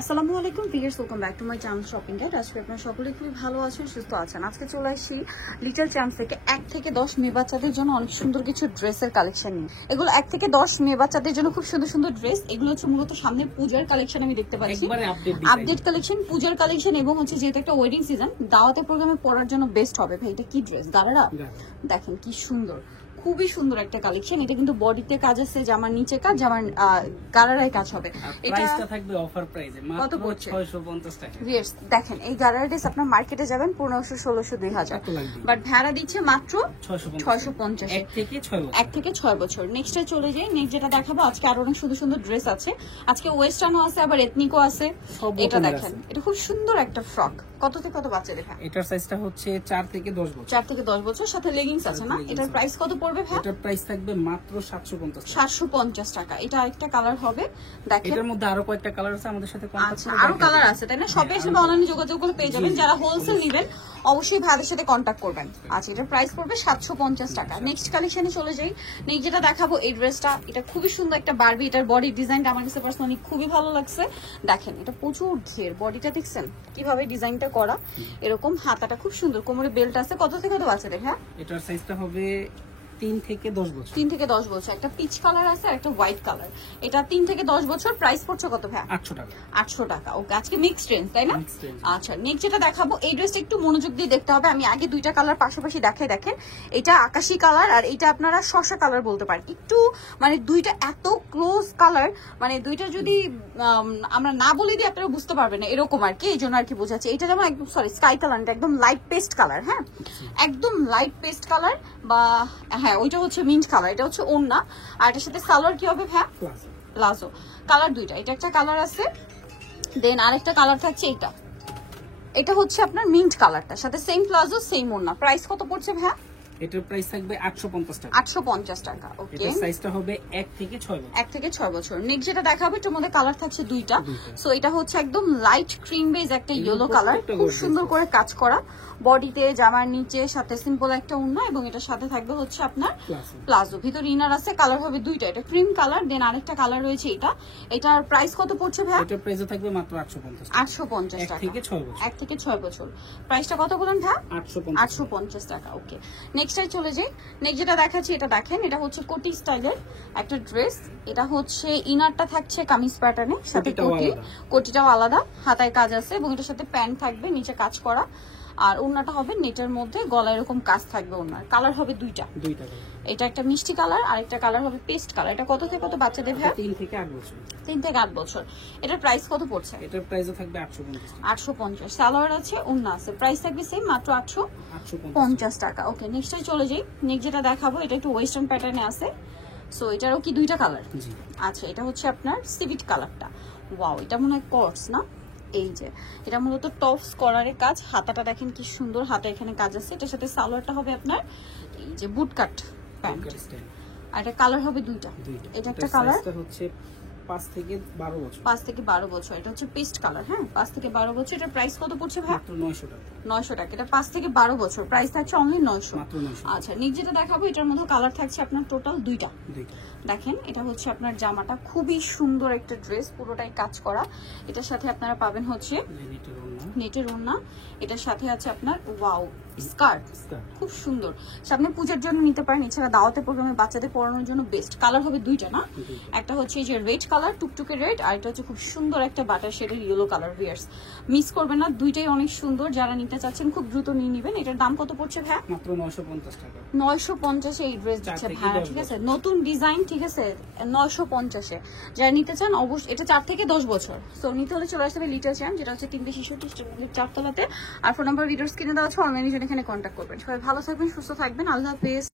আসসালামু আলাইকুম viewers, welcome back to my channel shopping guide. আজকে আপনারা সকলে খুবই ভালো আছেন, সুস্থ আছেন। আজকে চলে আসি লিটল চ্যাম্পস থেকে 1 থেকে 10 মেয়ে বাচ্চাদের জন্য অনেক সুন্দর কিছু ড্রেসের কালেকশন নিয়ে। এগুলো 1 থেকে 10 মেয়ে বাচ্চাদের জন্য খুব সুন্দর সুন্দর ড্রেস। এগুলো হচ্ছে মূলত সামনে পূজার কালেকশন আমি দেখতে পাচ্ছি, আপডেট কালেকশন, পূজার কালেকশন, এবং হচ্ছে যেহেতু একটা ওয়েডিং সিজন, দাওয়াতের প্রোগ্রামে পরার জন্য বেস্ট হবে। ভাই এটা কি ড্রেস? গারারা দেখেন কি সুন্দর, খুবই সুন্দর একটা কালেকশন। এটা কিন্তু বডিতে কাজ আছে, জামার নিচে কাজ, জামার গারারায় কাজ হবে। এটা থাকবে অফার প্রাইসে মাত্র 650 টাকা। ভিউয়ার্স দেখেন, এই গারারা ড্রেস আপনার মার্কেটে যাবেন 1500, 1600, 2000, বাট ভাড়া দিচ্ছে মাত্র 650। 1 থেকে 6 বছর। নেক্সটে চলে যাই। নেক্সট যেটা দেখাবো, আজকে আরো অনেক সুন্দর সুন্দর ড্রেস আছে। আজকে ওয়েস্টার্নও আছে, আবার এথনিকও আছে। এটা দেখেন, এটা খুব সুন্দর একটা ফ্রক। কত থেকে কত বাচ্চা দেখা? এটার সাইজটা হচ্ছে 4 থেকে 10 বছর। 4 থেকে 10 বছর, সাথে লেগিংস আছে না? এটার প্রাইস কত পড়বে ভাই? এটার প্রাইস থাকবে মাত্র 750 টাকা। এটা আরেকটা কালার হবে, দেখেন এটার মধ্যে আরো কয়েকটা কালার আছে, আমাদের সাথে কন্টাক্ট করুন। আরো কালার আছে তাই না? সবে এসে অনলাইনে যোগাযোগ করে পেয়ে যাবেন। যারা হোলসেল নেবেন অবশ্যই ভাইদের সাথে কন্টাক্ট করবেন। আচ্ছা, এটার প্রাইস পড়বে 750 টাকা। নেক্সট কালেকশনে চলে যাই। নেক্সট যেটা দেখাবো, এই ড্রেসটা, এটা খুবই সুন্দর একটা বারবি। এটার বডি ডিজাইনটা আমার কাছে পার্সোনালি খুবই ভালো লাগছে। দেখেন, এটা প্রচুর ঘের, বডিটা দেখছেন কিভাবে ডিজাইনটা করা, এরকম হাতাটা খুব সুন্দর, কোমরে বেল্ট আছে। কত থেকে কত বাচ্চাদের? হ্যাঁ, এটার সাইজটা হবে 3 থেকে 10 বছর। 3 থেকে 10 বছর। একটা পিচ কালার আছে, একটা হোয়াইট কালার। এটা 3 থেকে 10 বছর। প্রাইস পড়ছে কত ভাই? 800 টাকা। 800 টাকা। ওকে, আজকে মিক্সড রেঞ্জ তাই না? আচ্ছা, নেক্সট যেটা দেখাবো, এই ড্রেসটা একটু মনোযোগ দিয়ে দেখতে হবে। আমি আগে দুইটা কালার পাশাপাশি দেখাই। দেখেন, এটা আকাশি কালার আর এটা আপনারা শসা কালার বলতে পারেন। একটু মানে দুইটা এত ক্লোজ কালার, মানে দুইটা যদি আমরা না বলে দিই আপনারা বুঝতে পারবেন না, এরকম আর কি। এই জন্য আর কি বোঝাচ্ছে। এটা যেমন একদম সরি স্কাই কালার, এটা একদম লাইট পেস্ট কালার। হ্যাঁ, একদম লাইট পেস্ট কালার, বা হ্যাঁ ওইটা হচ্ছে মিন্ট কালার। এটা হচ্ছে ওড়না, আর এটার সাথে সালোয়ার কি হবে ভাই? প্লাজো কালার দুইটা। এটা একটা কালার আছে, দেন আরেকটা কালার থাকছে এটা। এটা হচ্ছে আপনার মিন্ট কালারটার সাথে সেম প্লাজো, সেম ওড়না। প্রাইস কত পড়ছে ভাই? এটার প্রাইস থাকবে 850 টাকা। 850 টাকা। ওকে, এটার সাইজটা হবে 1 থেকে 6 বছর। 1 থেকে 6 বছর। নেক্সট যেটা দেখাবো, এটার মধ্যে কালার থাকছে দুইটা। সো এটা হচ্ছে একদম লাইট ক্রিম বেজ একটা ইয়েলো কালার, খুব সুন্দর করে কাজ করা বডিতে, জামার নিচে, সাথে সিম্পল একটা ওড়না, এবং এটার সাথে থাকবে হচ্ছে আপনার প্লাজো। ভিতর ইনার আছে, কালার হবে দুইটা। এটা ক্রিম কালার, দেন আরেকটা কালার রয়েছে এটা। এটার প্রাইস কত পড়ছে ভাই? এটার প্রাইস থাকবে মাত্র 850 টাকা। 850 টাকা। 1 থেকে 6 বছর। 1 থেকে 6 বছর। প্রাইসটা কত বলেন ভাই? 850 টাকা। ওকে, নেক্সটে চলে যাই। নেক্সট যেটা দেখাচ্ছি, এটা দেখেন, এটা হচ্ছে কোটি স্টাইলের একটা ড্রেস। এটা হচ্ছে ইনারটা থাকছে কামিজ প্যাটার্নে, সাথে কোটিটাও আলাদা, হাতায় কাজ আছে, এবং এটার সাথে প্যান্ট থাকবে, নিচে কাজ করা, আর ওড়নাটা হবে নেটের মধ্যে, গলায় এরকম কাজ থাকবে। ওড়নার কালার হবে দুইটা। এটা একটা মিষ্টি কালার, আর একটা কালার হবে পেস্ট কালার। এটা কত থেকে কত বাচ্চাদের ভাই? 3 থেকে 8 বছর। 3 থেকে 8 বছর। এটার প্রাইস কত পড়ছে? এটার প্রাইসও থাকবে 850 টাকা। 850। সালোয়ার আছে, ওড়না আছে, প্রাইস থাকবে সেম, মাত্র 850 টাকা। ওকে, নেক্সটে চলে যাই। নেক্সট যেটা দেখাবো, এটা একটু ওয়েস্টার্ন প্যাটার্নে আছে। সো এটারও কি দুইটা কালার? জি। আচ্ছা, এটা হচ্ছে আপনার সিভিট কালারটা। ওয়াও, এটা মনে হয় কটস না? এই যে এটা মূলত টপস করারের কাজ। হাতাটা দেখেন কি সুন্দর, হাতা এখানে কাজ আছে। এটার সাথে সালোয়ারটা হবে আপনার এই যে বুট কাট প্যান্ট, আর এটা কালার হবে দুইটা। এটা একটা কালার হচ্ছে 5 থেকে 12 বছর। 5 থেকে 12 বছর। এটা হচ্ছে পেস্ট কালার। হ্যাঁ, 5 থেকে 12 বছর। এটার প্রাইস কত পড়ছে ভাই? মাত্র 900 টাকা। 900 টাকা। এটা 5 থেকে 12 বছর, প্রাইস থাকছে অনলি 900। মাত্র 900। আচ্ছা, নেক্সট যেটা দেখাবো, এটার মধ্যে কালার থাকছে আপনার টোটাল দুইটা। দেখেন, এটা হচ্ছে আপনার জামাটা, খুবই সুন্দর একটা ড্রেস, পুরোটাই কাজ করা। এটার সাথে আপনারা পাবেন হচ্ছে নেটের ওড়না। এটার সাথে আছে আপনার ওয়াও স্কার্ট, খুব সুন্দর। সামনে পূজার জন্য নিতে পারেন, এছাড়া দাওয়াতে প্রোগ্রামে বাচ্চাদের পরানোর জন্য বেস্ট। কালার হবে দুইটা না? একটা হচ্ছে এই যে রেড কালার, টুকটুকে রেড, আর এটা হচ্ছে খুব সুন্দর একটা বাটার শেডের ইয়েলো কালার। ভিয়ার্স মিস করবেন না, দুইটাই অনেক সুন্দর। যারা নিতে চাচ্ছেন খুব দ্রুত নিয়ে নেবেন। এটার দাম কত পড়ছে ভাই? মাত্র 950 টাকা। 950 এই ড্রেস দিচ্ছে ভাই, ঠিক আছে? নতুন ডিজাইন, ঠিক আছে? 950 এ যারা নিতে চান অবশ্যই। এটা 4 থেকে 10 বছর। সো নিতে হলে চলে আসতে হবে লিটল চ্যাম্প, যেটা হচ্ছে 366 4 তলাতে। আর ফোন নাম্বার ভিডিওস কিনে দেওয়া আছে, অনলাইনে জন্য এখানে কন্ট্যাক্ট করবেন। সবাই ভালো থাকবেন, সুস্থ থাকবেন, আল্লাহ হাফেজ।